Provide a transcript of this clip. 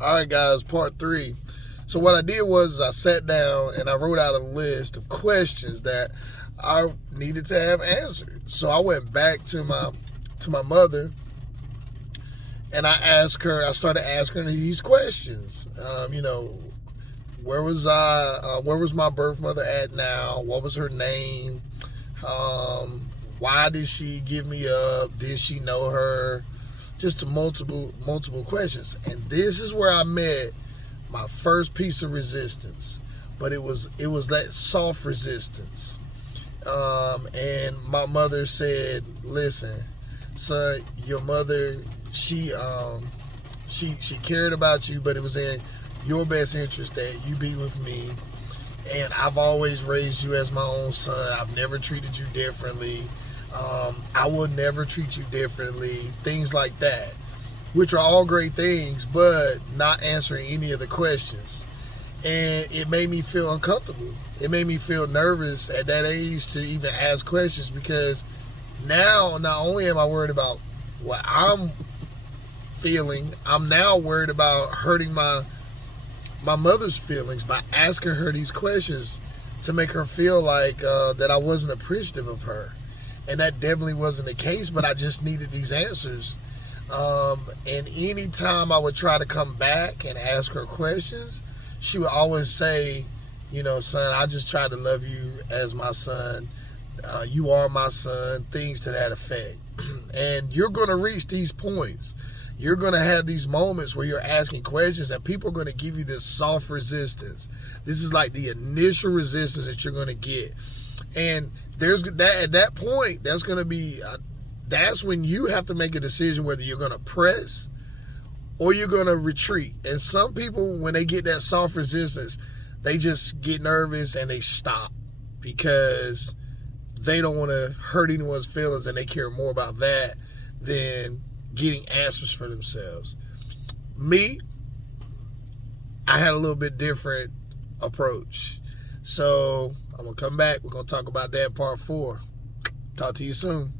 All right, guys, part three. So what I did was I sat down and I wrote out a list of questions that I needed to have answered. So I went back to my mother and I started asking her these questions. Where was I? Where was my birth mother at now? What was her name? Why did she give me up? Did she know her? Just multiple questions. And this is where I met my first piece of resistance. But it was that soft resistance. And my mother said, "Listen, son, your mother, she cared about you, but it was in your best interest that you be with me. And I've always raised you as my own son. I've never treated you differently. I will never treat you differently." Things like that, which are all great things, but not answering any of the questions. And it made me feel uncomfortable. It made me feel nervous at that age to even ask questions, because now not only am I worried about what I'm feeling, I'm now worried about hurting my mother's feelings by asking her these questions to make her feel like that I wasn't appreciative of her. And that definitely wasn't the case, but I just needed these answers. And anytime I would try to come back and ask her questions, she would always say, "Son, I just try to love you as my son. You are my son," things to that effect. And you're going to reach these points. You're going to have these moments where you're asking questions and people are going to give you this soft resistance. This is like the initial resistance that you're going to get. And there's that at that point, that's going to be, that's when you have to make a decision whether you're going to press or you're going to retreat. And some people, when they get that soft resistance, they just get nervous and they stop because they don't want to hurt anyone's feelings, and they care more about that than getting answers for themselves. Me, I had a little bit different approach. So I'm going to come back. We're going to talk about that in part 4. Talk to you soon.